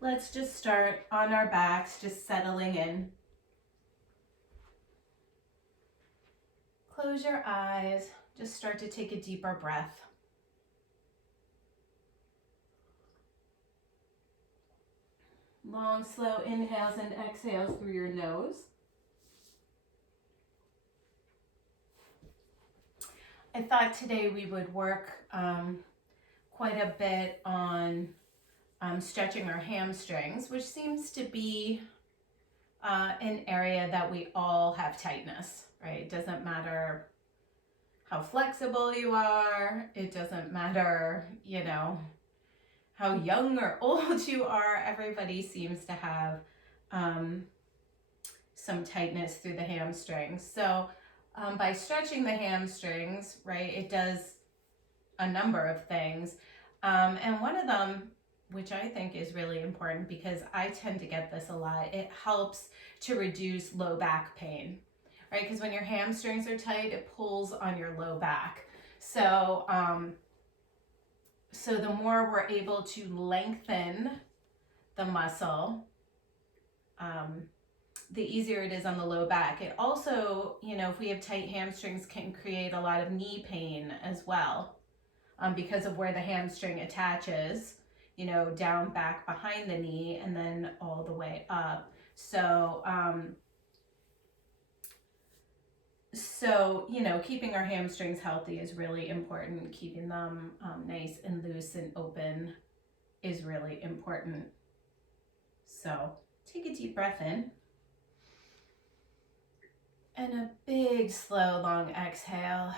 Let's just start on our backs, just settling in. Close your eyes, just start to take a deeper breath. Long, slow inhales and exhales through your nose. I thought today we would work quite a bit on stretching our hamstrings, which seems to be an area that we all have tightness, right? It doesn't matter how flexible you are. It doesn't matter, how young or old you are. Everybody seems to have some tightness through the hamstrings. So by stretching the hamstrings, right, it does a number of things. And one of them, which I think is really important because I tend to get this a lot, it helps to reduce low back pain, right? Because when your hamstrings are tight, it pulls on your low back. So, so the more we're able to lengthen the muscle, the easier it is on the low back. It also, if we have tight hamstrings, can create a lot of knee pain as well, because of where the hamstring attaches, down back behind the knee and then all the way up. So, keeping our hamstrings healthy is really important. Keeping them nice and loose and open is really important. So take a deep breath in. And a big, slow, long exhale.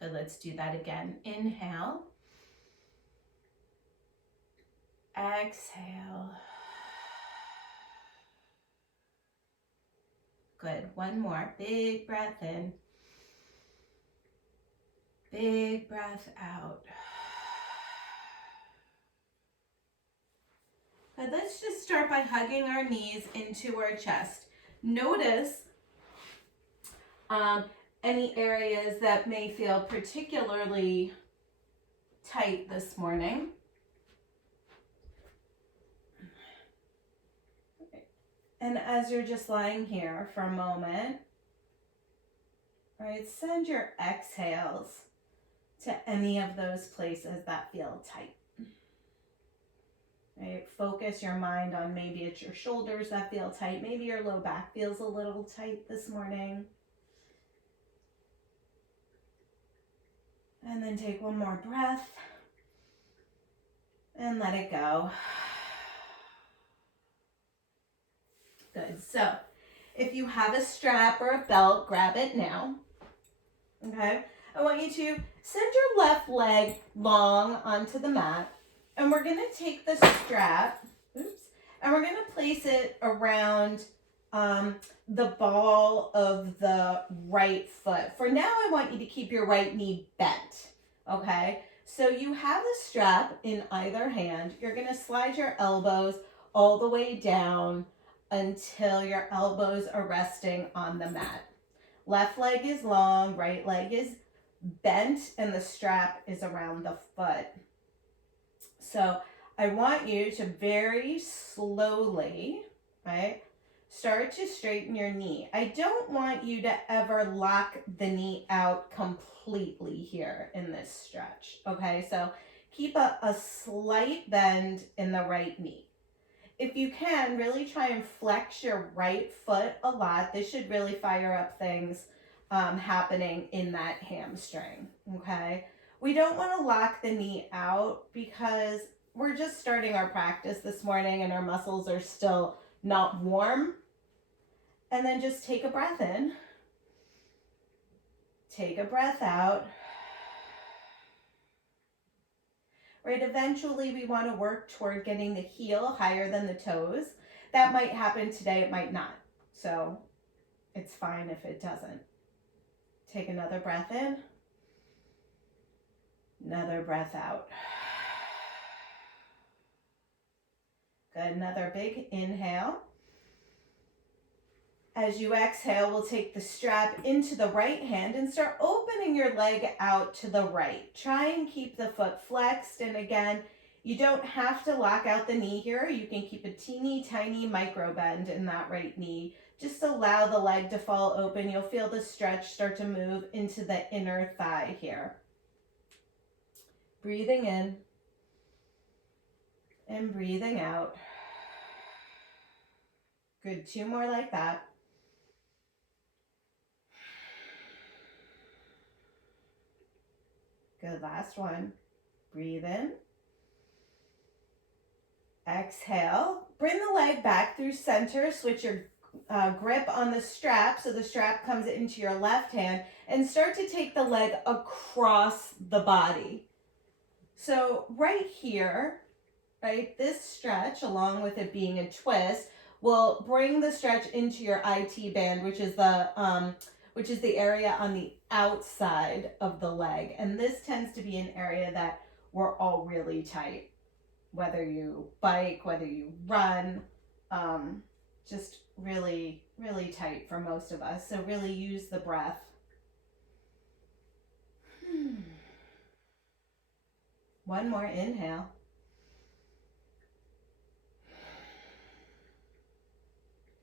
Good, let's do that again. Inhale. Exhale. Good, one more. Big breath in. Big breath out. Good, let's just start by hugging our knees into our chest. Notice any areas that may feel particularly tight this morning. And as you're just lying here for a moment, right, send your exhales to any of those places that feel tight. Right, focus your mind on maybe it's your shoulders that feel tight, maybe your low back feels a little tight this morning. And then take one more breath and let it go. Good. So if you have a strap or a belt, grab it now. Okay. I want you to send your left leg long onto the mat. And we're going to take the strap, and we're going to place it around the ball of the right foot. For now, I want you to keep your right knee bent, okay? So you have the strap in either hand. You're going to slide your elbows all the way down until your elbows are resting on the mat. Left leg is long, right leg is bent, and the strap is around the foot. So I want you to very slowly, right, start to straighten your knee. I don't want you to ever lock the knee out completely here in this stretch, okay? So keep a slight bend in the right knee. If you can, really try and flex your right foot a lot. This should really fire up things happening in that hamstring, okay? We don't want to lock the knee out because we're just starting our practice this morning and our muscles are still not warm. And then just take a breath in. Take a breath out. Right, eventually we want to work toward getting the heel higher than the toes. That might happen today, it might not. So it's fine if it doesn't. Take another breath in. Another breath out. Good, another big inhale. As you exhale, we'll take the strap into the right hand and start opening your leg out to the right. Try and keep the foot flexed. And again, you don't have to lock out the knee here. You can keep a teeny tiny micro bend in that right knee. Just allow the leg to fall open. You'll feel the stretch start to move into the inner thigh here. Breathing in and breathing out. Good, 2 more like that. Good, last one. Breathe in. Exhale. Bring the leg back through center. Switch your grip on the strap so the strap comes into your left hand and start to take the leg across the body. So right here, right, this stretch along with it being a twist will bring the stretch into your IT band, which is the area on the outside of the leg. And this tends to be an area that we're all really tight, whether you bike, whether you run, just really, really tight for most of us. So really use the breath. One more inhale.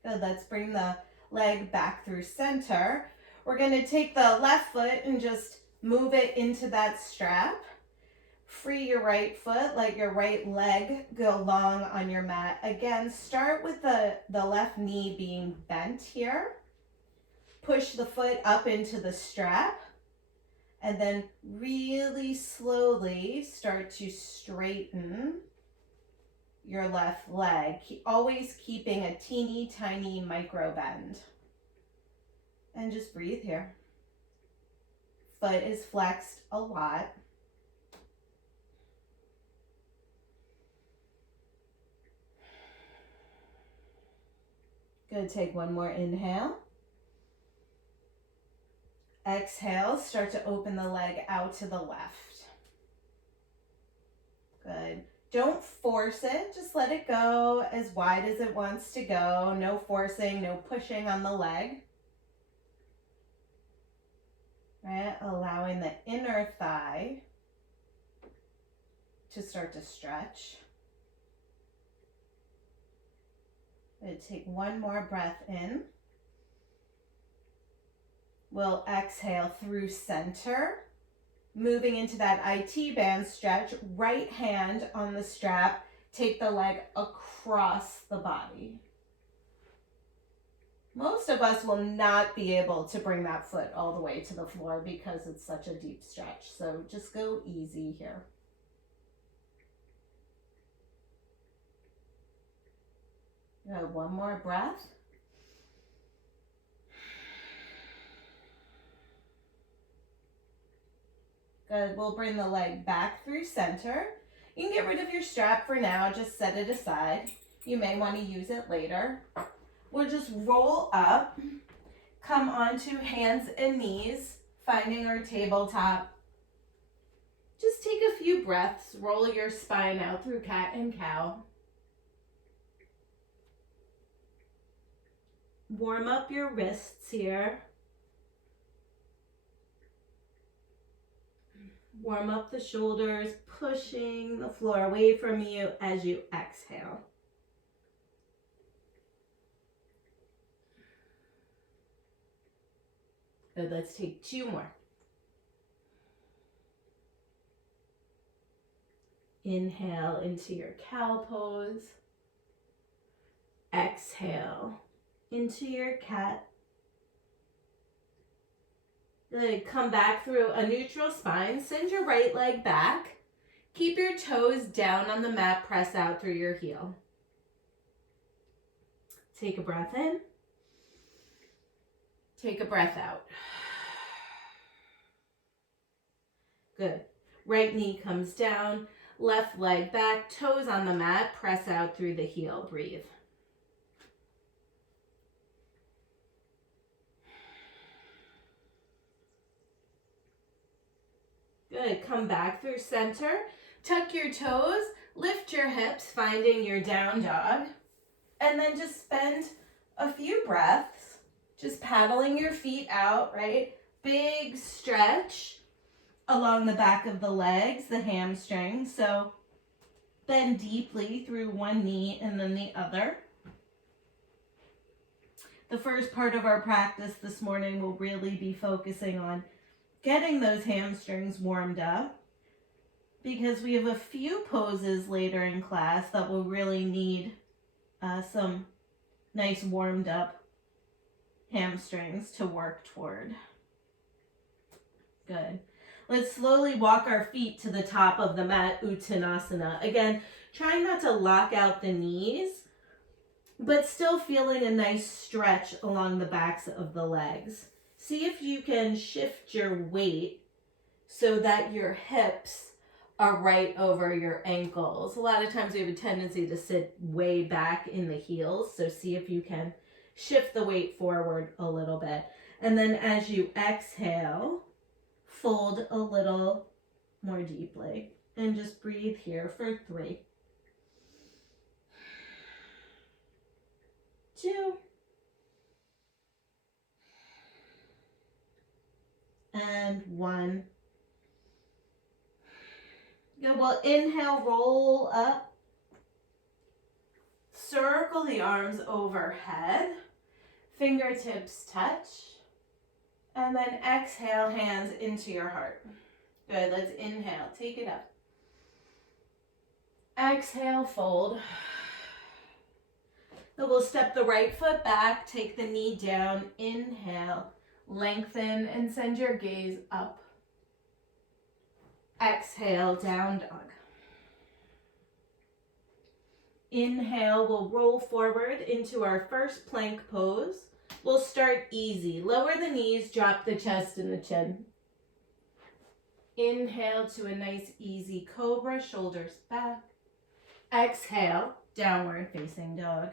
Good, let's bring the leg back through center. We're going to take the left foot and just move it into that strap. Free your right foot, let your right leg go long on your mat. Again, start with the left knee being bent here. Push the foot up into the strap. And then really slowly start to straighten your left leg. Always keeping a teeny tiny micro bend. And just breathe here. Foot is flexed a lot. Good, take one more inhale. Exhale, start to open the leg out to the left. Good. Don't force it, just let it go as wide as it wants to go. No forcing, no pushing on the leg. Right, allowing the inner thigh to start to stretch. Good, take one more breath in. We'll exhale through center, moving into that IT band stretch. Right hand on the strap, take the leg across the body. Most of us will not be able to bring that foot all the way to the floor because it's such a deep stretch. So just go easy here. Good, one more breath. Good, we'll bring the leg back through center. You can get rid of your strap for now, just set it aside. You may want to use it later. We'll just roll up, come onto hands and knees, finding our tabletop. Just take a few breaths, roll your spine out through cat and cow. Warm up your wrists here. Warm up the shoulders, pushing the floor away from you as you exhale. Good, let's take 2 more. Inhale into your cow pose. Exhale into your cat. Good, come back through a neutral spine. Send your right leg back. Keep your toes down on the mat, press out through your heel. Take a breath in. Take a breath out. Good. Right knee comes down, left leg back, toes on the mat, press out through the heel, breathe. Good, come back through center, tuck your toes, lift your hips, finding your down dog, and then just spend a few breaths Just paddling your feet out, right? Big stretch along the back of the legs, the hamstrings. So bend deeply through one knee and then the other. The first part of our practice this morning will really be focusing on getting those hamstrings warmed up, because we have a few poses later in class that will really need some nice warmed up hamstrings to work toward. Good. Let's slowly walk our feet to the top of the mat, Uttanasana. Again, trying not to lock out the knees, but still feeling a nice stretch along the backs of the legs. See if you can shift your weight so that your hips are right over your ankles. A lot of times we have a tendency to sit way back in the heels, so see if you can shift the weight forward a little bit. And then as you exhale, fold a little more deeply and just breathe here for 3, 2, and 1. Good. Well, inhale, roll up. Circle the arms overhead. Fingertips touch. And then exhale, hands into your heart. Good. Let's inhale. Take it up. Exhale, fold. Then we'll step the right foot back. Take the knee down. Inhale. Lengthen and send your gaze up. Exhale, down dog. Inhale, we'll roll forward into our first plank pose. We'll start easy. Lower the knees, drop the chest and the chin. Inhale to a nice easy cobra, shoulders back. Exhale, downward facing dog.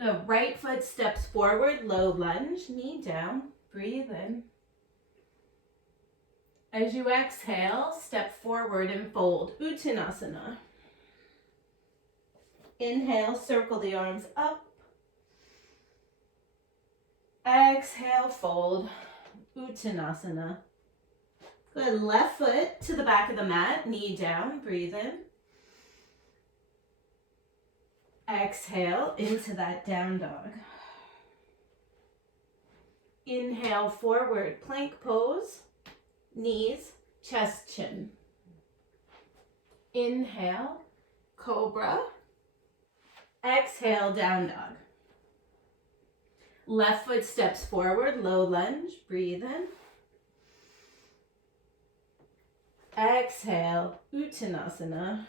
Good. Right foot steps forward, low lunge, knee down, breathe in. As you exhale, step forward and fold, Uttanasana. Inhale, circle the arms up. Exhale, fold, Uttanasana. Good. Left foot to the back of the mat, knee down, breathe in. Exhale into that down dog. Inhale, forward plank pose. Knees, chest, chin. Inhale, cobra. Exhale, down dog. Left foot steps forward, low lunge, breathe in. Exhale, Uttanasana.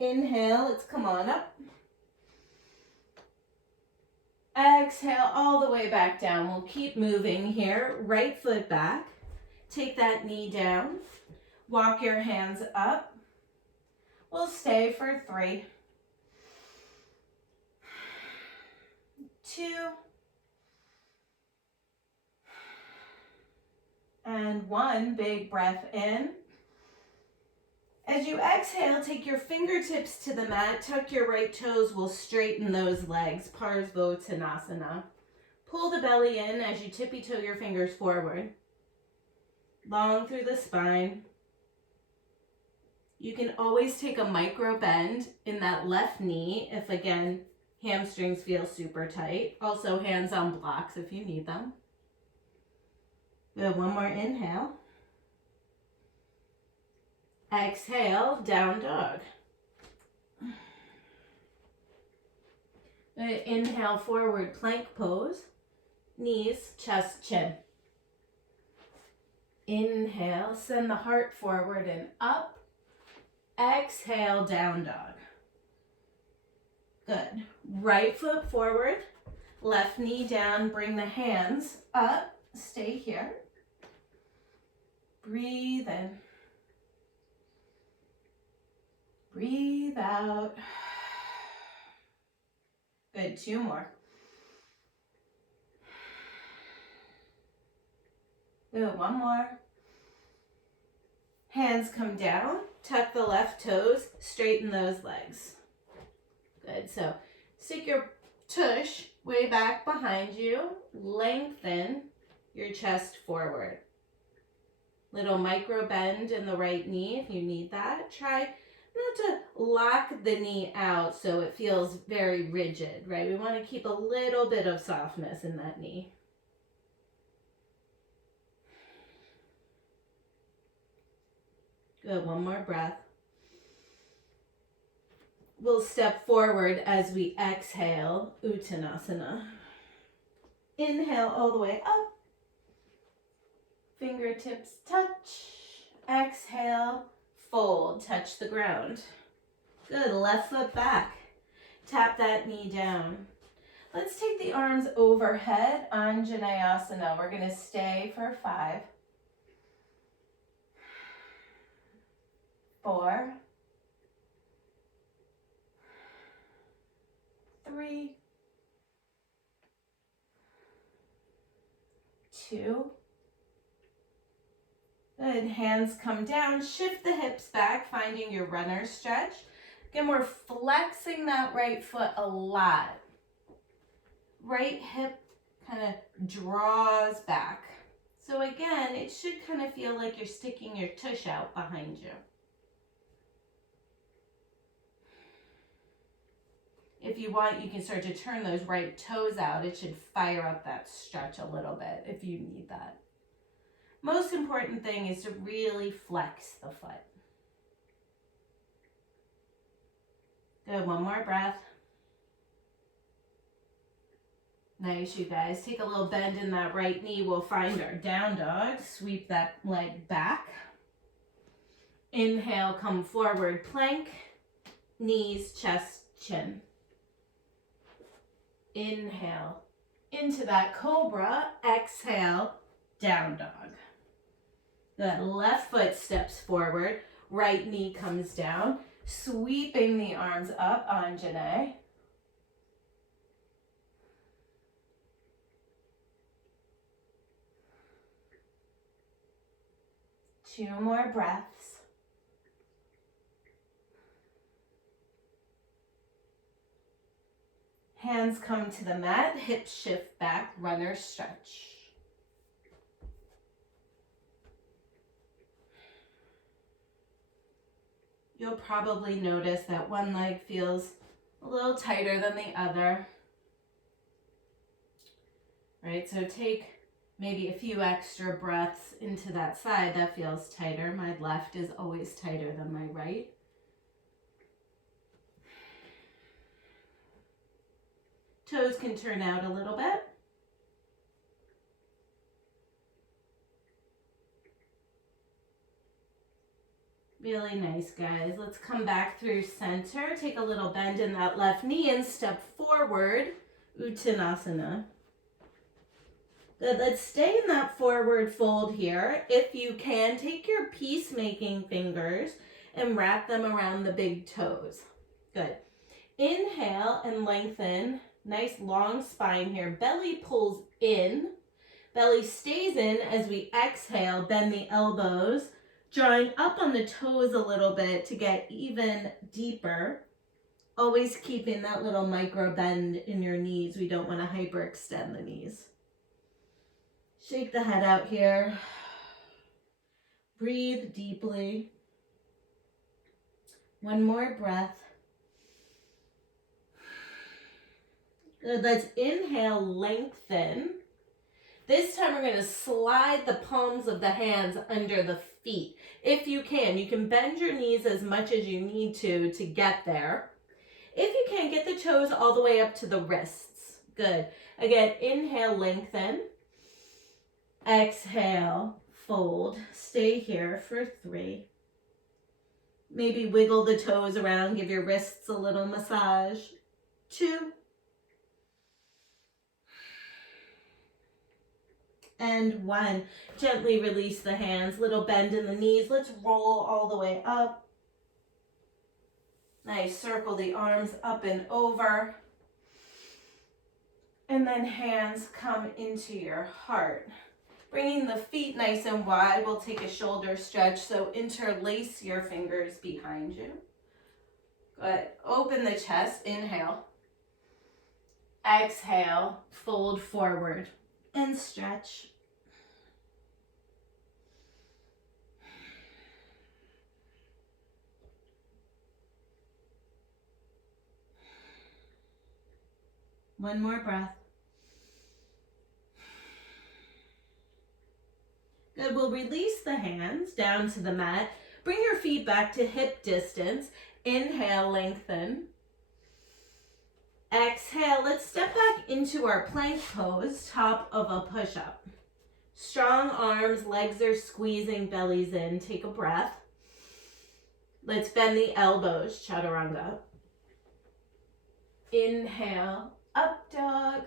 Inhale, let's come on up. Exhale all the way back down. We'll keep moving here. Right foot back. Take that knee down. Walk your hands up. We'll stay for 3, 2, and 1. Big breath in. As you exhale, take your fingertips to the mat, tuck your right toes, we'll straighten those legs, Parsvottanasana. Pull the belly in as you tippy toe your fingers forward. Long through the spine. You can always take a micro bend in that left knee if, again, hamstrings feel super tight. Also hands on blocks if you need them. Good, one more inhale. Exhale, down dog. Inhale, forward plank pose. Knees, chest, chin. Inhale, send the heart forward and up. Exhale, down dog. Good. Right foot forward, left knee down, bring the hands up. Stay here. Breathe in. Breathe out. Good, 2 more. Good, 1 more. Hands come down, tuck the left toes, straighten those legs. Good, so stick your tush Way back behind you, lengthen your chest forward. Little micro bend in the right knee if you need that. Try not to lock the knee out so it feels very rigid, right? We want to keep a little bit of softness in that knee. Good, one more breath. We'll step forward as we exhale, Uttanasana. Inhale all the way up. Fingertips touch. Exhale, fold, touch the ground. Good, left foot back. Tap that knee down. Let's take the arms overhead, Anjaneyasana. We're gonna stay for 5, 4, 3, 2. Good, hands come down, shift the hips back, finding your runner stretch. Again, we're flexing that right foot a lot. Right hip kind of draws back. So again, it should kind of feel like you're sticking your tush out behind you. If you want, you can start to turn those right toes out. It should fire up that stretch a little bit if you need that. Most important thing is to really flex the foot. Good, one more breath. Nice, you guys. Take a little bend in that right knee. We'll find our down dog. Sweep that leg back. Inhale, come forward, plank, knees, chest, chin. Inhale into that cobra. Exhale, down dog. Good, left foot steps forward. Right knee comes down. Sweeping the arms up, Anjane. Two more breaths. Hands come to the mat, hips shift back, runner stretch. You'll probably notice that one leg feels a little tighter than the other. Right, so take maybe a few extra breaths into that side that feels tighter. My left is always tighter than my right. Toes can turn out a little bit. Really nice, guys. Let's come back through center. Take a little bend in that left knee and step forward, Uttanasana. Good, let's stay in that forward fold here. If you can, take your peacemaking fingers and wrap them around the big toes. Good. Inhale and lengthen. Nice long spine here. Belly pulls in. Belly stays in as we exhale. Bend the elbows, drawing up on the toes a little bit to get even deeper. Always keeping that little micro bend in your knees. We don't want to hyperextend the knees. Shake the head out here. Breathe deeply. One more breath. Good, let's inhale, lengthen. This time we're going to slide the palms of the hands under the feet. If you can bend your knees as much as you need to get there. If you can, get the toes all the way up to the wrists. Good. Again, inhale, lengthen. Exhale, fold. Stay here for 3. Maybe wiggle the toes around, give your wrists a little massage. 2. And 1. Gently release the hands, little bend in the knees. Let's roll all the way up. Nice, circle the arms up and over. And then hands come into your heart. Bringing the feet nice and wide, we'll take a shoulder stretch. So interlace your fingers behind you. Good. Open the chest, inhale. Exhale, fold forward and stretch. One more breath. Good, we'll release the hands down to the mat. Bring your feet back to hip distance. Inhale, lengthen. Exhale, let's step back into our plank pose, top of a push-up. Strong arms, legs are squeezing, bellies in. Take a breath. Let's bend the elbows, chaturanga. Inhale, up dog.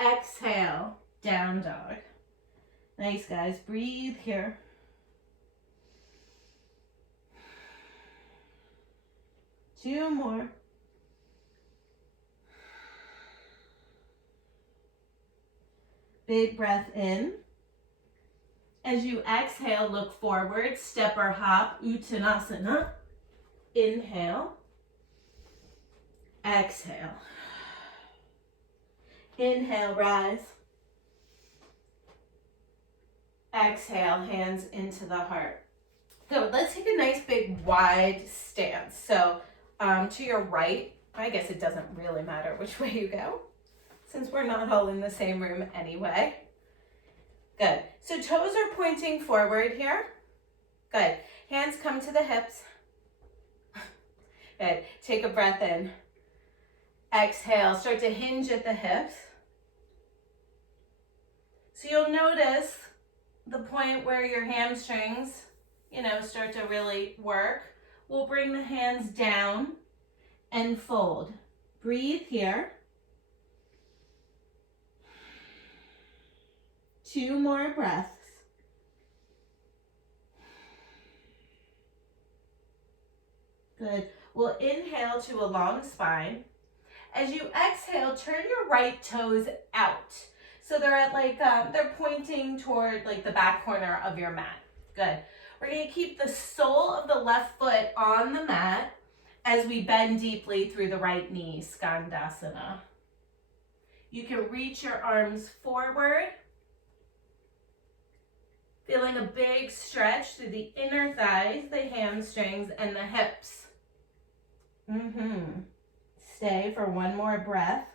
Exhale, down dog. Nice, guys. Breathe here. Two more. Big breath in. As you exhale, look forward, step or hop, Uttanasana. Inhale. Exhale. Inhale, rise. Exhale, hands into the heart. Good. Let's take a nice big wide stance. So to your right, I guess it doesn't really matter which way you go, since we're not all in the same room anyway. Good. So toes are pointing forward here. Good. Hands come to the hips. Good. Take a breath in. Exhale. Start to hinge at the hips. So you'll notice the point where your hamstrings, start to really work. We'll bring the hands down and fold. Breathe here. Two more breaths. Good. We'll inhale to a long spine. As you exhale, turn your right toes out. So they're at they're pointing toward the back corner of your mat. Good. We're going to keep the sole of the left foot on the mat as we bend deeply through the right knee, Skandasana. You can reach your arms forward, feeling a big stretch through the inner thighs, the hamstrings, and the hips. Stay for one more breath.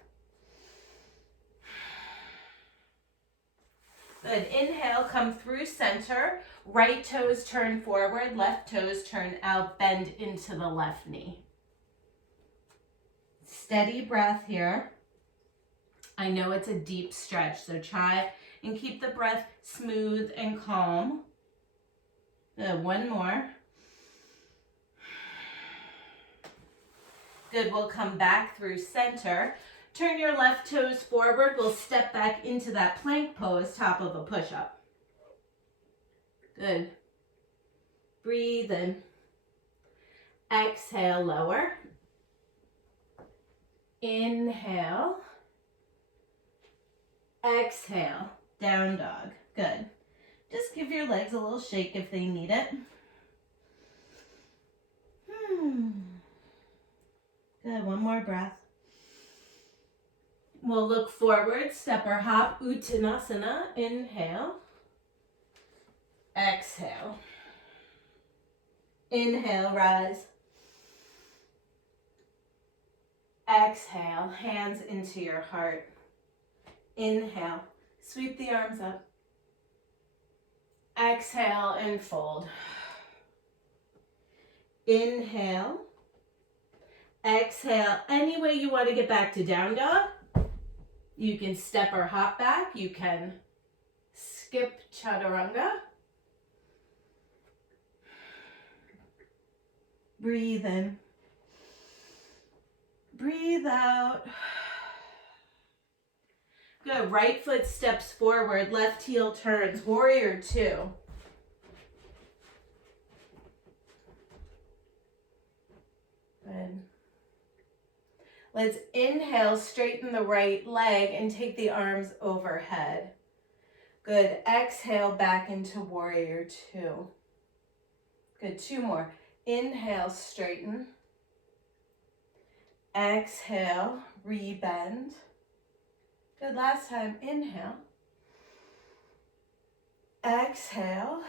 Good. Inhale, come through center. Right toes turn forward, left toes turn out, bend into the left knee. Steady breath here. I know it's a deep stretch, so try and keep the breath smooth and calm. Good. One more. Good. We'll come back through center. Turn your left toes forward. We'll step back into that plank pose, top of a push-up. Good. Breathe in. Exhale, lower. Inhale. Exhale, down dog. Good. Just give your legs a little shake if they need it. Good. One more breath. We'll look forward, step or hop, Uttanasana. Inhale. Exhale. Inhale, rise. Exhale, hands into your heart. Inhale, sweep the arms up. Exhale and fold. Inhale. Exhale. Any way you want to get back to down dog. You can step or hop back. You can skip chaturanga. Breathe in. Breathe out. Good. Right foot steps forward. Left heel turns. Warrior two. Good. Let's inhale, straighten the right leg and take the arms overhead. Good. Exhale back into warrior two. Good. Two more. Inhale, straighten. Exhale, rebend. Good, last time, inhale. Exhale.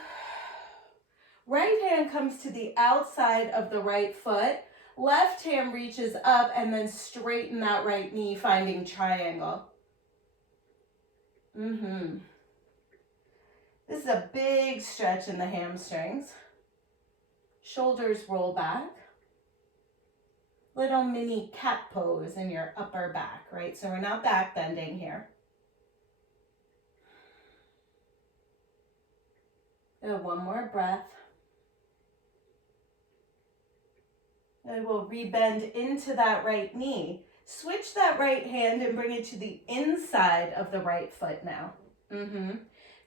Right hand comes to the outside of the right foot. Left hand reaches up and then straighten that right knee, finding triangle. This is a big stretch in the hamstrings. Shoulders roll back. Little mini cat pose in your upper back, right? So we're not back bending here. Good, one more breath. And we'll rebend into that right knee. Switch that right hand and bring it to the inside of the right foot now.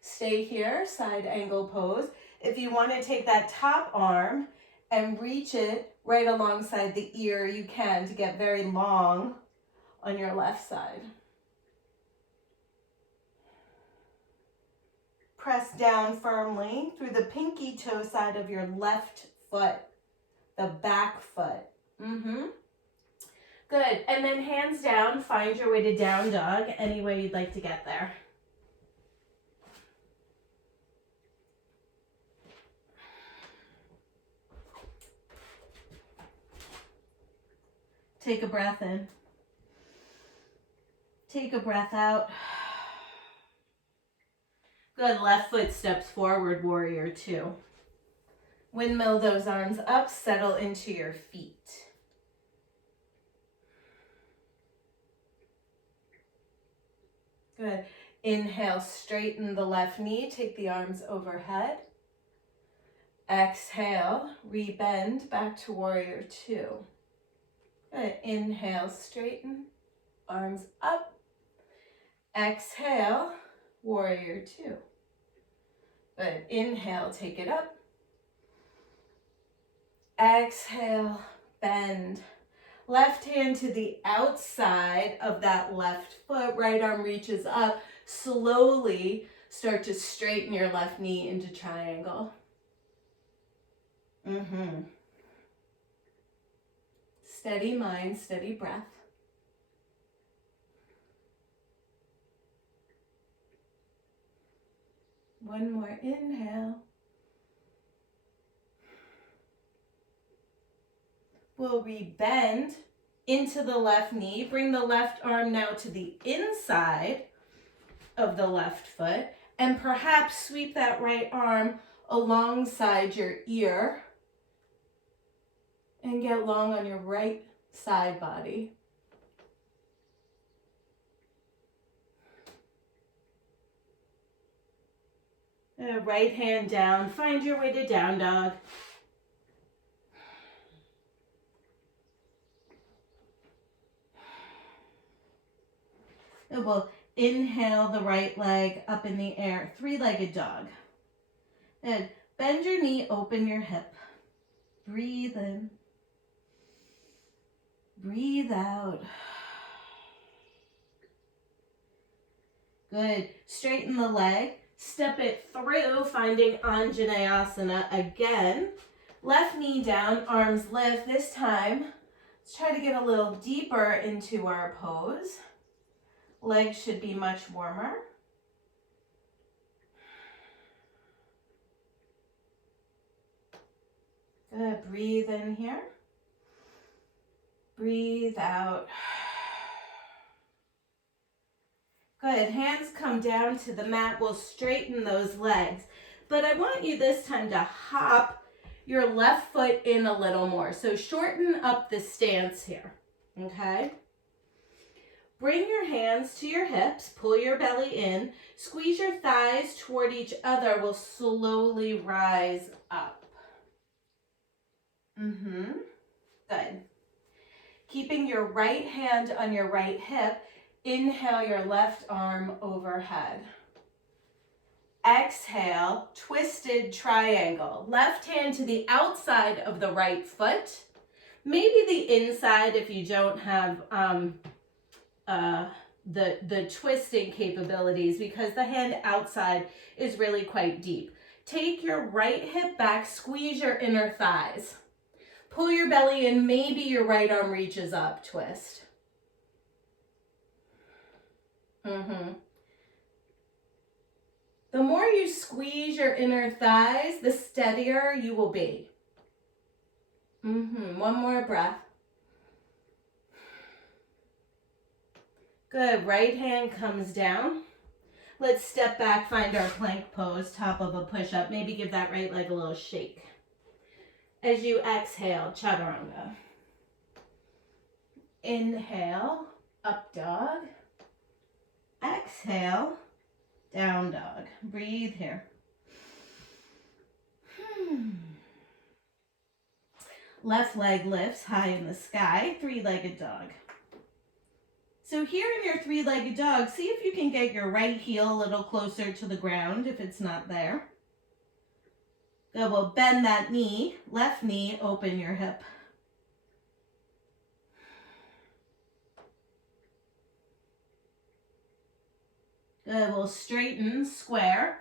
Stay here, side angle pose. If you want to take that top arm and reach it right alongside the ear, you can, to get very long on your left side. Press down firmly through the pinky toe side of your left foot, the back foot. Good, and then hands down, find your way to down dog, any way you'd like to get there. Take a breath in. Take a breath out. Good, left foot steps forward, warrior two. Windmill those arms up, settle into your feet. Good. Inhale, straighten the left knee, take the arms overhead. Exhale, rebend back to warrior two. Good. Inhale, straighten, arms up. Exhale, warrior two. Good. Inhale, take it up. Exhale, bend. Left hand to the outside of that left foot. Right arm reaches up. Slowly start to straighten your left knee into triangle. Steady mind, steady breath. One more inhale. We'll rebend into the left knee. Bring the left arm now to the inside of the left foot. And perhaps sweep that right arm alongside your ear. And get long on your right side body. Right hand down. Find your way to down dog. And we'll inhale the right leg up in the air. Three-legged dog. And bend your knee, open your hip. Breathe in. Breathe out. Good. Straighten the leg. Step it through, finding Anjaneyasana again. Left knee down, arms lift. This time, let's try to get a little deeper into our pose. Legs should be much warmer. Good. Breathe in here. Breathe out. Good. Hands come down to the mat. We'll straighten those legs. But I want you this time to hop your left foot in a little more. So shorten up the stance here. Okay? Bring your hands to your hips. Pull your belly in. Squeeze your thighs toward each other. We'll slowly rise up. Good. Keeping your right hand on your right hip. Inhale your left arm overhead. Exhale, twisted triangle. Left hand to the outside of the right foot. Maybe the inside if you don't have the twisting capabilities, because the hand outside is really quite deep. Take your right hip back, squeeze your inner thighs. Pull your belly in, maybe your right arm reaches up, twist. The more you squeeze your inner thighs, the steadier you will be. One more breath. Good. Right hand comes down. Let's step back, find our plank pose, top of a push-up. Maybe give that right leg a little shake. As you exhale, chaturanga. Inhale, up dog. Exhale, down dog. Breathe here. Left leg lifts high in the sky, three-legged dog. So here in your three-legged dog, see if you can get your right heel a little closer to the ground if it's not there. Good, we'll bend that knee, left knee, open your hip. Good, we'll straighten, square,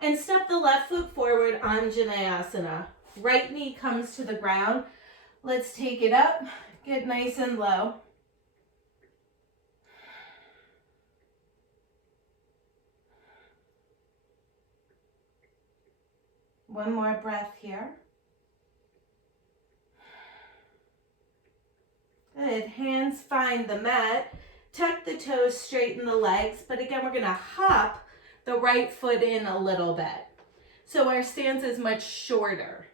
and step the left foot forward, Anjaneyasana. Right knee comes to the ground. Let's take it up, get nice and low. One more breath here. Good, hands find the mat. Tuck the toes, straighten the legs. But again, we're gonna hop the right foot in a little bit. So our stance is much shorter.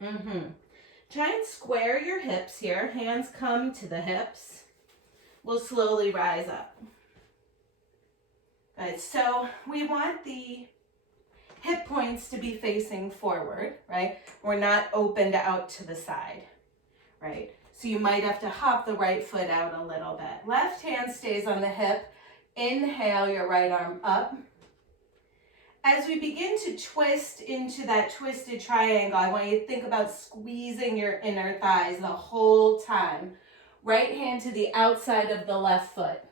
Try and square your hips here. Hands come to the hips. We'll slowly rise up. Good, so we want the hip points to be facing forward, right? We're not opened out to the side, right? So you might have to hop the right foot out a little bit. Left hand stays on the hip. Inhale your right arm up. As we begin to twist into that twisted triangle, I want you to think about squeezing your inner thighs the whole time. Right hand to the outside of the left foot.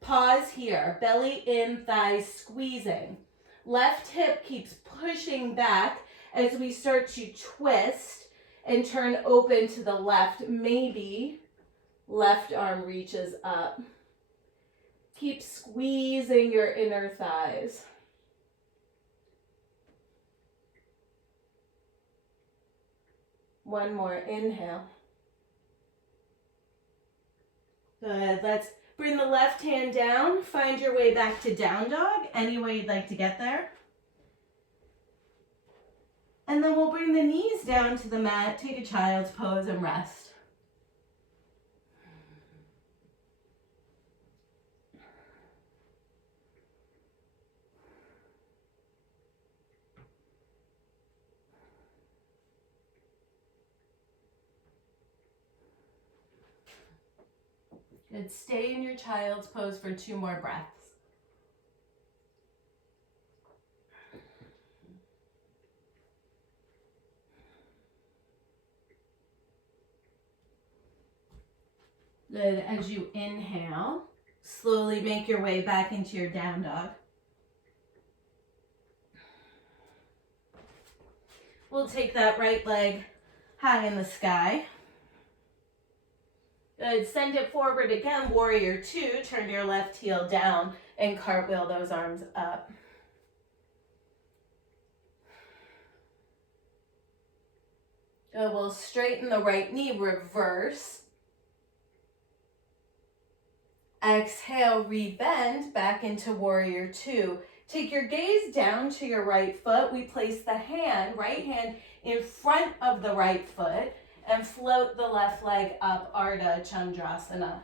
Pause here, belly in, thighs squeezing. Left hip keeps pushing back as we start to twist and turn open to the left. Maybe left arm reaches up. Keep squeezing your inner thighs. One more, inhale. Good, let's bring the left hand down. Find your way back to down dog, any way you'd like to get there. And then we'll bring the knees down to the mat, take a child's pose and rest. Good, stay in your child's pose for 2 more breaths. Good, as you inhale, slowly make your way back into your down dog. We'll take that right leg high in the sky. Good, send it forward again, warrior 2, turn your left heel down and cartwheel those arms up. Good, we'll straighten the right knee, reverse. Exhale, rebend back into warrior 2. Take your gaze down to your right foot. We place the right hand in front of the right foot and float the left leg up, Ardha Chandrasana.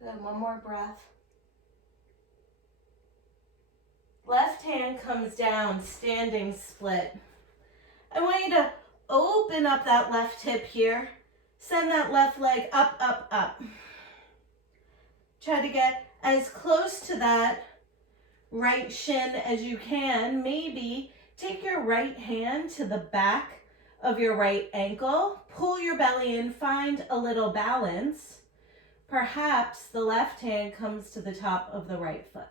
Good, one more breath. Left hand comes down, standing split. I want you to open up that left hip here. Send that left leg up, up, up. Try to get as close to that right shin as you can. Maybe take your right hand to the back of your right ankle. Pull your belly in, find a little balance. Perhaps the left hand comes to the top of the right foot.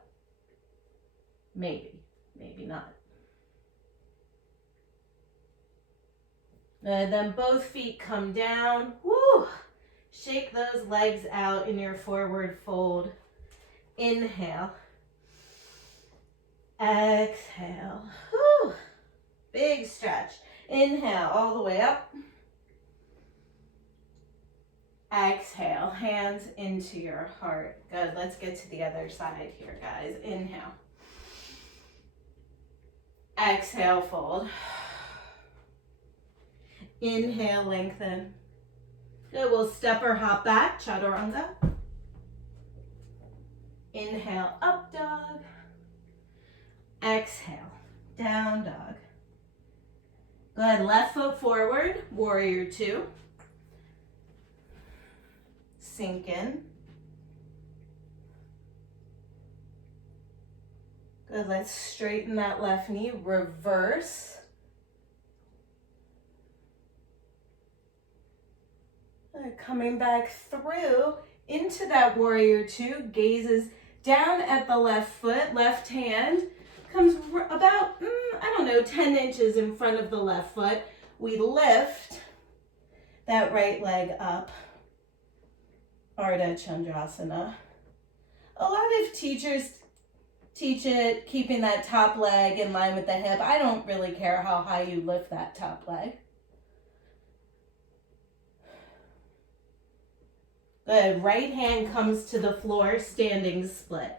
Maybe, maybe not. And then both feet come down. Woo! Shake those legs out in your forward fold. Inhale. Exhale. Woo! Big stretch. Inhale all the way up. Exhale, hands into your heart. Good, let's get to the other side here, guys. Inhale. Exhale, fold. Inhale, lengthen. Good, we'll step or hop back, chaturanga. Inhale, up dog. Exhale, down dog. Good, left foot forward, warrior two. Sink in. Good, let's straighten that left knee, reverse. Good, coming back through into that warrior two, gazes down at the left foot, left hand comes about, 10 inches in front of the left foot. We lift that right leg up. Ardha Chandrasana. A lot of teachers teach it keeping that top leg in line with the hip. I don't really care how high you lift that top leg. Good. Right hand comes to the floor, standing split.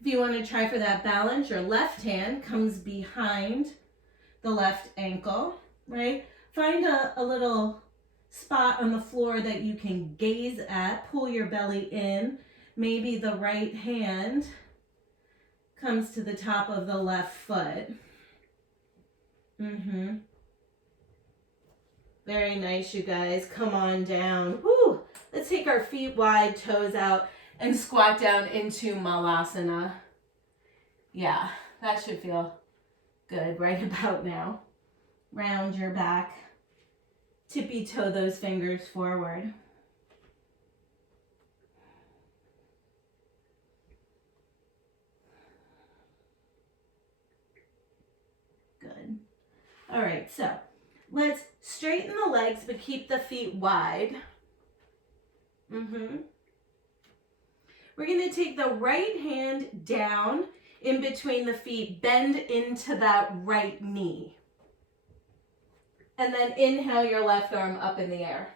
If you want to try for that balance, your left hand comes behind the left ankle, right? Find a little spot on the floor that you can gaze at. Pull your belly in. Maybe the right hand comes to the top of the left foot. Very nice, you guys. Come on down. Woo! Let's take our feet wide, toes out, and squat down into Malasana. Yeah, that should feel good right about now. Round your back. Tippy toe those fingers forward. Good. All right, so let's straighten the legs, but keep the feet wide. We're going to take the right hand down in between the feet, bend into that right knee. And then inhale your left arm up in the air.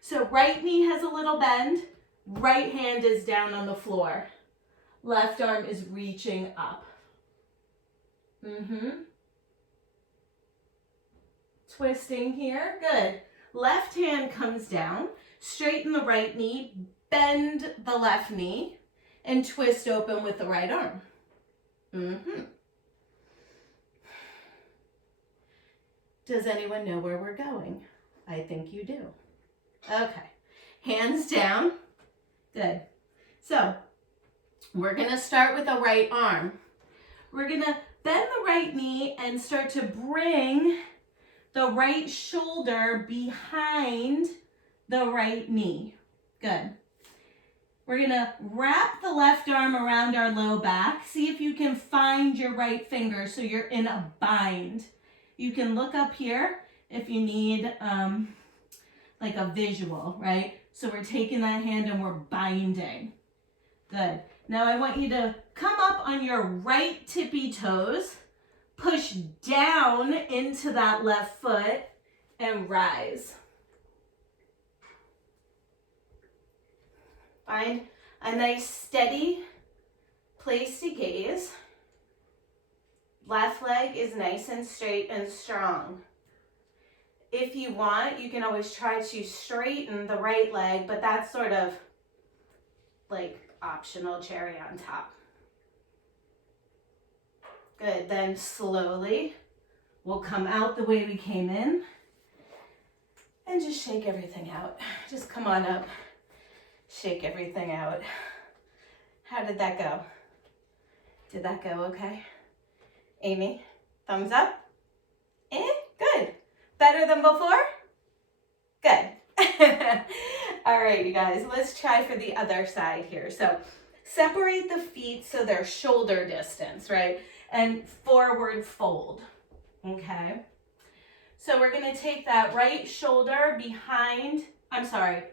So right knee has a little bend, right hand is down on the floor. Left arm is reaching up. Twisting here, good. Left hand comes down, straighten the right knee, bend the left knee, and twist open with the right arm. Does anyone know where we're going? I think you do. Okay, hands down. Good. So we're gonna start with the right arm. We're gonna bend the right knee and start to bring the right shoulder behind the right knee. Good. We're gonna wrap the left arm around our low back. See if you can find your right finger so you're in a bind. You can look up here if you need like a visual, right? So we're taking that hand and we're binding. Good. Now I want you to come up on your right tippy toes, push down into that left foot, and rise. Find a nice steady place to gaze. Left leg is nice and straight and strong. If you want, you can always try to straighten the right leg, but that's sort of like optional cherry on top. Good, then slowly we'll come out the way we came in and just shake everything out. Just come on up, shake everything out. How did that go? Did that go okay? Amy, thumbs up? Good. Better than before? Good. All right, you guys, let's try for the other side here. So separate the feet so they're shoulder distance, right? and forward fold, okay? So we're gonna take that right shoulder behind,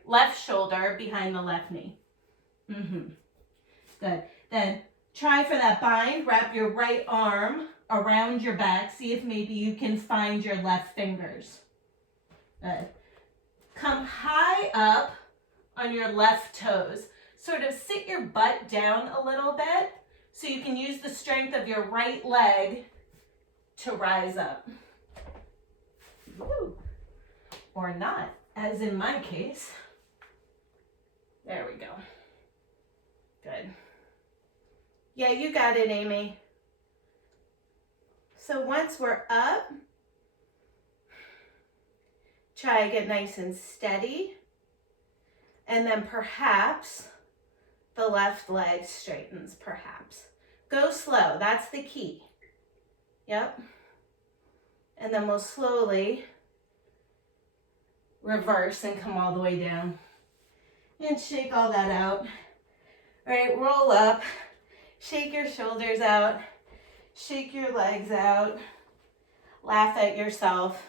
left shoulder behind the left knee. Good. Then try for that bind, wrap your right arm around your back. See if maybe you can find your left fingers. Good. Come high up on your left toes. Sort of sit your butt down a little bit so you can use the strength of your right leg to rise up. Woo. Or not, as in my case. There we go. Good. Yeah, you got it, Amy. So once we're up, try to get nice and steady. And then perhaps the left leg straightens, perhaps. Go slow, that's the key. Yep. And then we'll slowly reverse and come all the way down. And shake all that out. All right, roll up. Shake your shoulders out. Shake your legs out. Laugh at yourself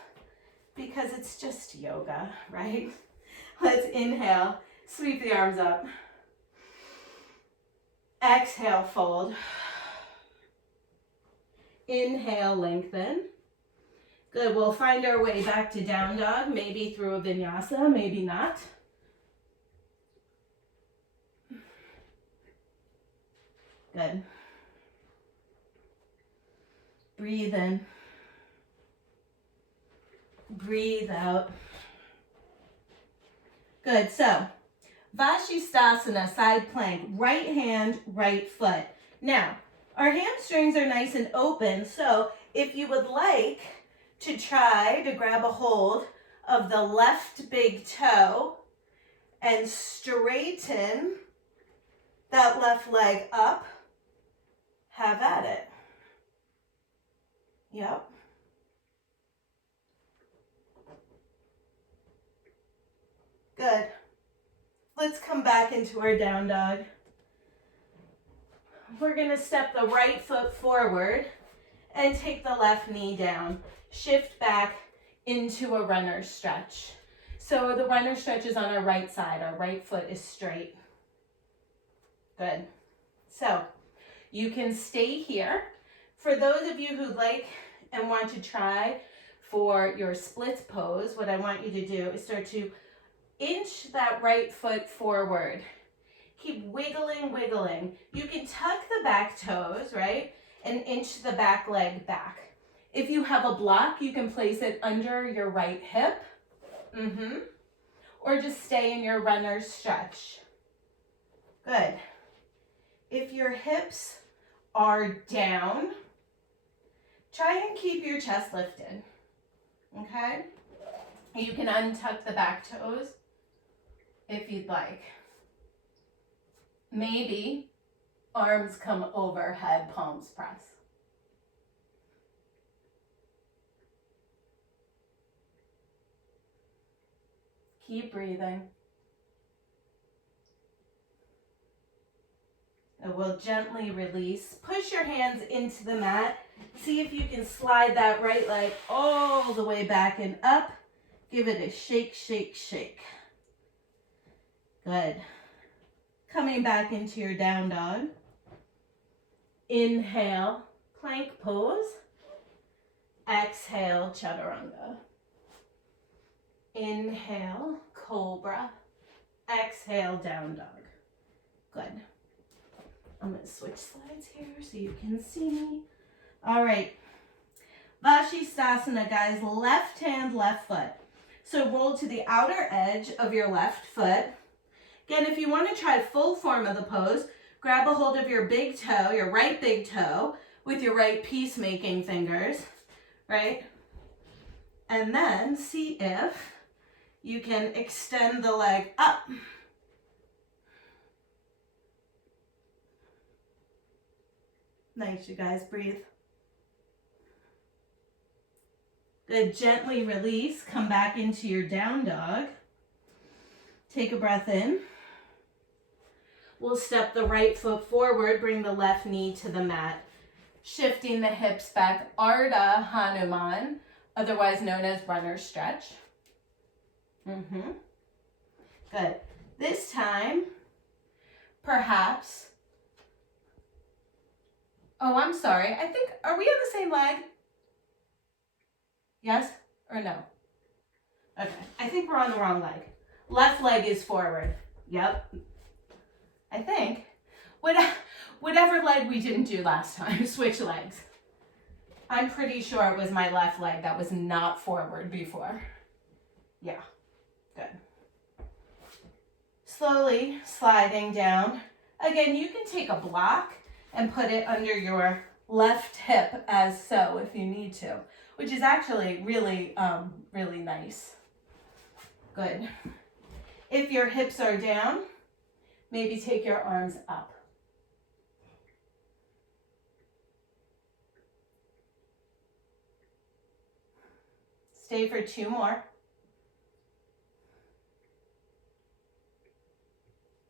because it's just yoga, right? Let's inhale. Sweep the arms up. Exhale, fold. Inhale, lengthen. Good, we'll find our way back to down dog, maybe through a vinyasa, maybe not. Good. Breathe in. Breathe out. Good, so Vashisthasana, side plank, right hand, right foot. Now, our hamstrings are nice and open, so if you would like to try to grab a hold of the left big toe and straighten that left leg up, have at it. Yep. Good. Let's come back into our down dog. We're going to step the right foot forward and take the left knee down. Shift back into a runner stretch. So the runner stretch is on our right side. Our right foot is straight. Good. So you can stay here. For those of you who like and want to try for your splits pose, what I want you to do is start to inch that right foot forward. Keep wiggling, wiggling. You can tuck the back toes, right? And inch the back leg back. If you have a block, you can place it under your right hip. Or just stay in your runner stretch. Good. If your hips are down, try and keep your chest lifted. Okay? You can untuck the back toes if you'd like. Maybe arms come overhead, palms press. Keep breathing. And we'll gently release. Push your hands into the mat. See if you can slide that right leg all the way back and up. Give it a shake, shake, shake. Good. Coming back into your down dog. Inhale, plank pose. Exhale, chaturanga. Inhale, cobra. Exhale, down dog. Good. I'm going to switch slides here so you can see me. All right. Vashisthasana, guys. Left hand, left foot. So roll to the outer edge of your left foot. Again, if you want to try full form of the pose, grab a hold of your big toe, your right big toe, with your right peacemaking fingers, right? And then see if you can extend the leg up. Nice, you guys. Breathe. Good. Gently release. Come back into your down dog. Take a breath in. We'll step the right foot forward. Bring the left knee to the mat. shifting the hips back, Ardha Hanuman, otherwise known as runner stretch. Good. This time, perhaps, oh, I'm sorry. I think, are we on the same leg? Yes or no? Okay, I think we're on the wrong leg. Left leg is forward. Yep. I think. Whatever leg we didn't do last time, switch legs. I'm pretty sure it was my left leg that was not forward before. Yeah, good. Slowly sliding down. Again, you can take a block and put it under your left hip as so if you need to, which is actually really, really nice. Good. If your hips are down, maybe take your arms up. Stay for 2 more.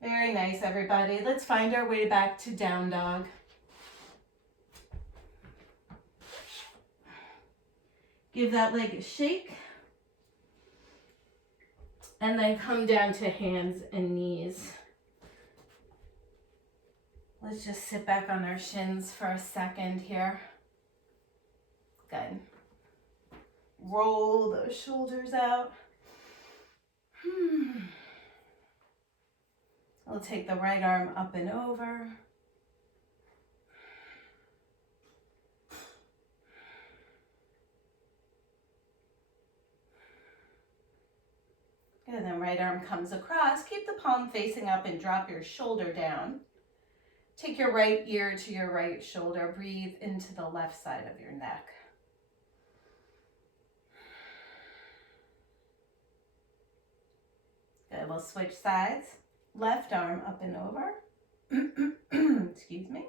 Very nice, everybody. Let's find our way back to down dog. Give that leg a shake. And then come down to hands and knees. Let's just sit back on our shins for a second here. Good. Roll those shoulders out. We'll take the right arm up and over. Good, then right arm comes across. Keep the palm facing up and drop your shoulder down. Take your right ear to your right shoulder. Breathe into the left side of your neck. Good, we'll switch sides. Left arm up and over. Excuse me.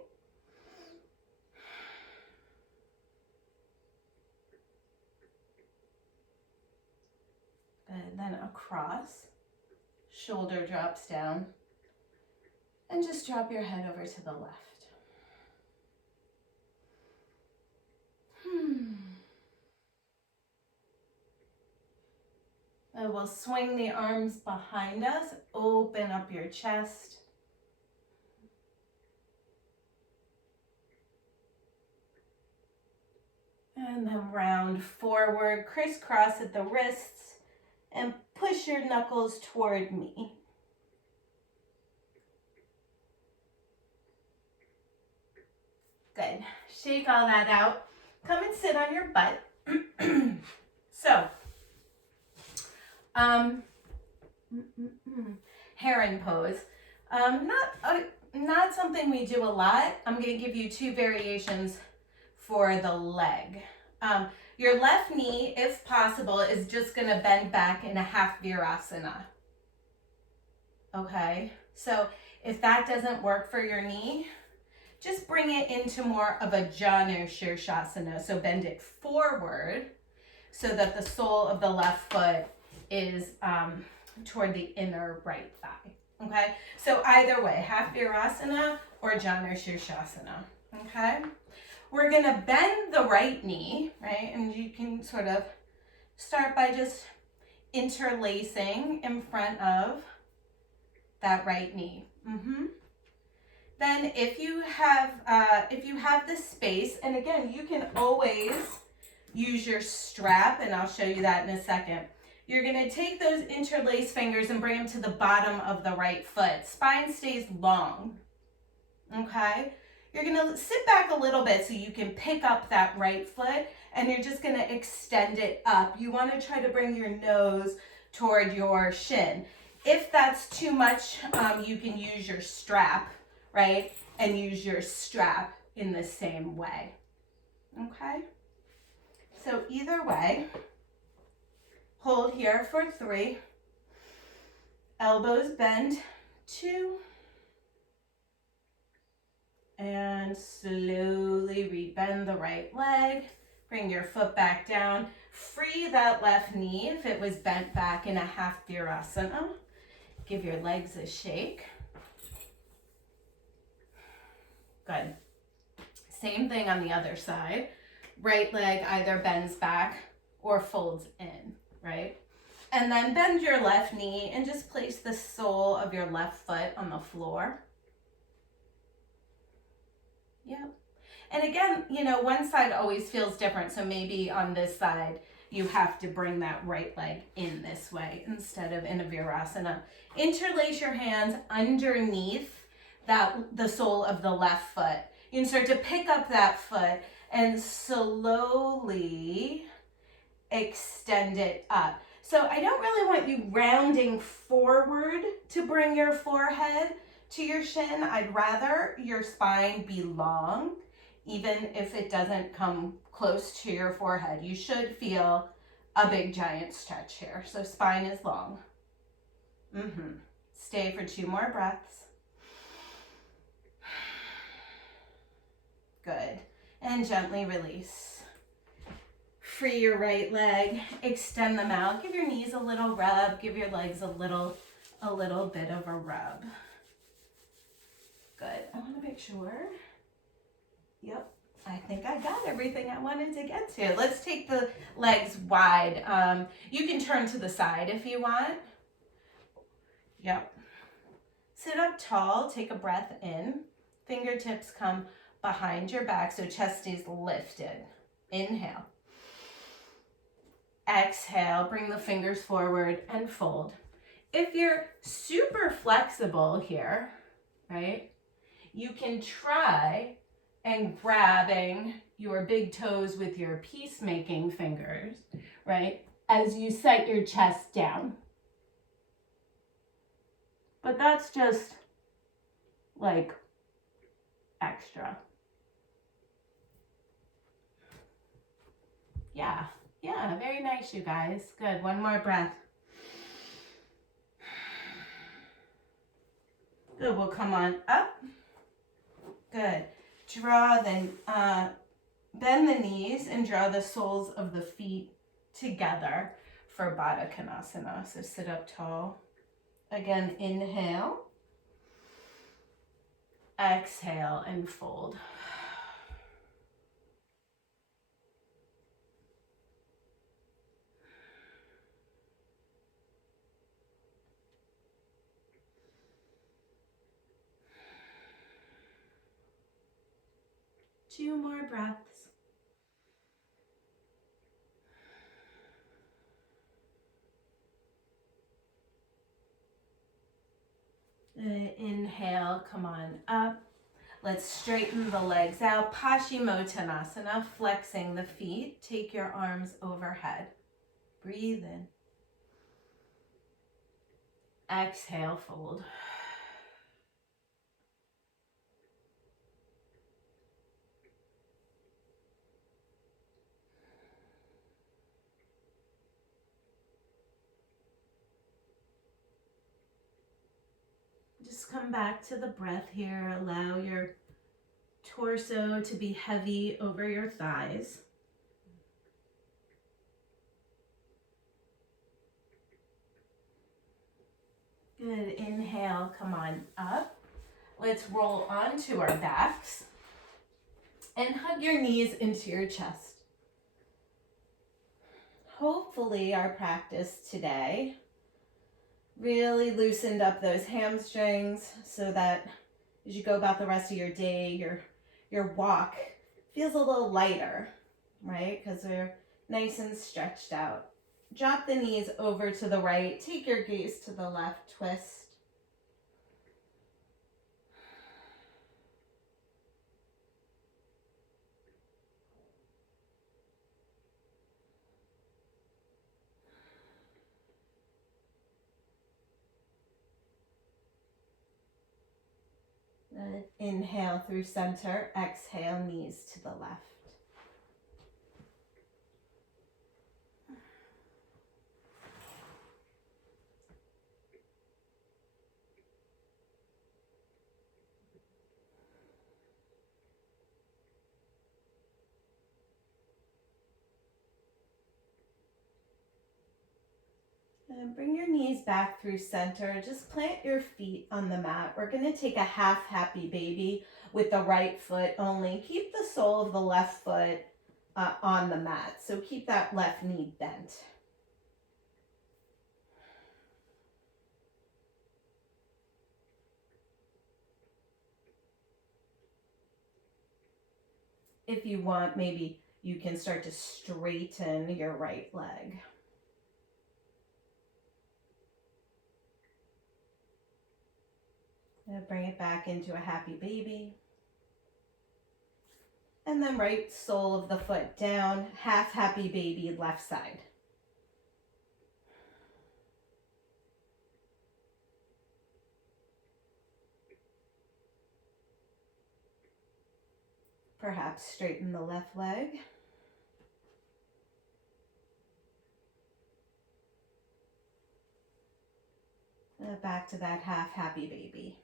Good, then across. Shoulder drops down. And just drop your head over to the left. And we'll swing the arms behind us. Open up your chest. And then round forward, crisscross at the wrists, and push your knuckles toward me. Good. Shake all that out. Come and sit on your butt. So, heron pose. Not something we do a lot. I'm going to give you 2 variations for the leg. Your left knee, if possible, is just going to bend back in a half virasana. Okay, so if that doesn't work for your knee, just bring it into more of a Janu Shirshasana. So bend it forward so that the sole of the left foot is toward the inner right thigh. Okay, so either way, half virasana or Janu Shirshasana. Okay, we're gonna bend the right knee, right? And you can sort of start by just interlacing in front of that right knee. Then if you have the space, and again, you can always use your strap, and I'll show you that in a second. You're gonna take those interlaced fingers and bring them to the bottom of the right foot. Spine stays long, okay? You're gonna sit back a little bit so you can pick up that right foot, and you're just gonna extend it up. You wanna try to bring your nose toward your shin. If that's too much, you can use your strap, right? And use your strap in the same way, okay? So either way, hold here for 3. Elbows bend, 2. And slowly rebend the right leg. Bring your foot back down. Free that left knee if it was bent back in a half virasana. Give your legs a shake. Good. Same thing on the other side. Right leg either bends back or folds in, right? And then bend your left knee and just place the sole of your left foot on the floor. Yep. And again, you know, one side always feels different. So maybe on this side, you have to bring that right leg in this way instead of in a Virasana. Interlace your hands underneath the sole of the left foot. You can start to pick up that foot and slowly extend it up. So I don't really want you rounding forward to bring your forehead to your shin. I'd rather your spine be long, even if it doesn't come close to your forehead. You should feel a big giant stretch here. So spine is long. Stay for 2 more breaths. Good. And gently release. Free your right leg, extend them out. Give your knees a little rub, give your legs a little bit of a rub. Good. I want to make sure. Yep. I think I got everything I wanted to get to. Let's take the legs wide. You can turn to the side if you want. Yep. Sit up tall, take a breath in. Fingertips come behind your back so chest stays lifted. Inhale. Exhale, bring the fingers forward and fold. If you're super flexible here, right, you can try and grabbing your big toes with your peacemaking fingers, right, as you set your chest down. But that's just like extra. Yeah, very nice, you guys. Good, 1 more breath. Good, we'll come on up. Good. Draw the, bend the knees and draw the soles of the feet together for Baddha Konasana. So sit up tall. Again, inhale. Exhale and fold. Two more breaths. Inhale, come on up. Let's straighten the legs out. Paschimottanasana, flexing the feet. Take your arms overhead. Breathe in. Exhale, fold. Just come back to the breath here. Allow your torso to be heavy over your thighs. Good. Inhale, come on up. Let's roll onto our backs and hug your knees into your chest. Hopefully our practice today really loosened up those hamstrings so that as you go about the rest of your day, your walk feels a little lighter, right? Because we're nice and stretched out. Drop the knees over to the right. Take your gaze to the left. Twist. Inhale through center. Exhale, knees to the left. And bring your knees back through center. Just plant your feet on the mat. We're going to take a half happy baby with the right foot only. Keep the sole of the left foot on the mat. So keep that left knee bent. If you want, maybe you can start to straighten your right leg. Now bring it back into a happy baby. And then right sole of the foot down, half happy baby, left side. Perhaps straighten the left leg. Back to that half happy baby.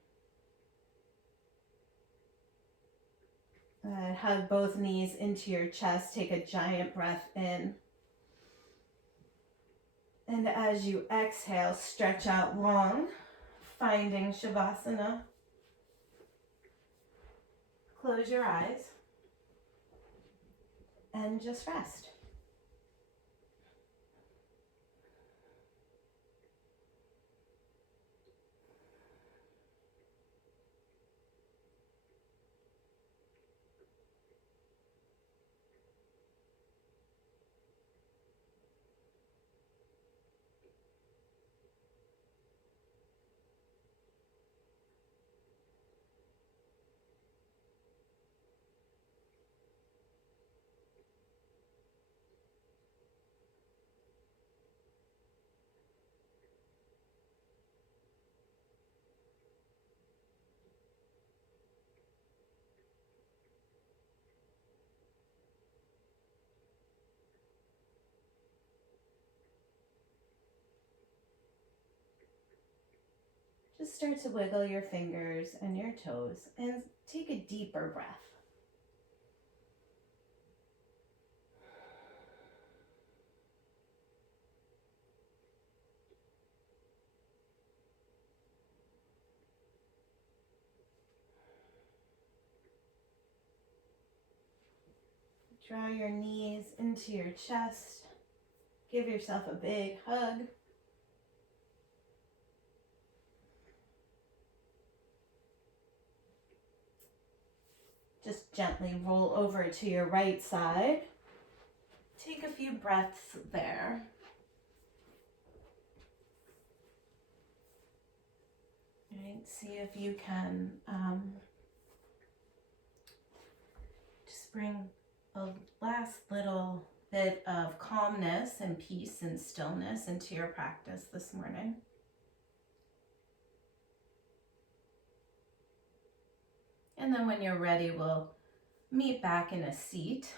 Hug both knees into your chest. Take a giant breath in. And as you exhale, stretch out long, finding Shavasana. Close your eyes and just rest. Just start to wiggle your fingers and your toes and take a deeper breath. Draw your knees into your chest. Give yourself a big hug. Just gently roll over to your right side. Take a few breaths there. All right, see if you can just bring a last little bit of calmness and peace and stillness into your practice this morning. And then when you're ready, we'll meet back in a seat.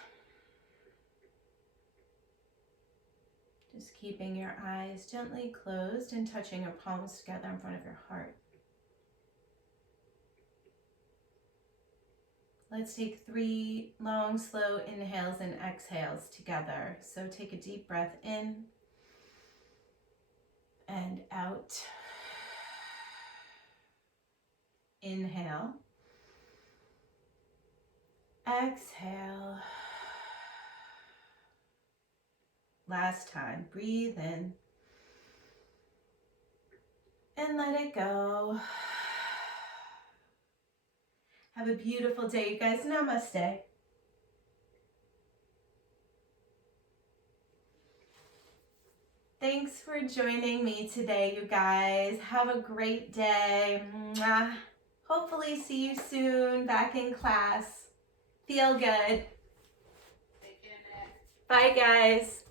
Just keeping your eyes gently closed and touching your palms together in front of your heart. Let's take 3 long, slow inhales and exhales together. So take a deep breath in and out. Inhale. Exhale. Last time, breathe in and let it go. Have a beautiful day, you guys. Namaste. Thanks for joining me today, you guys. Have a great day. Mwah. Hopefully see you soon back in class. Feel good. Bye, guys.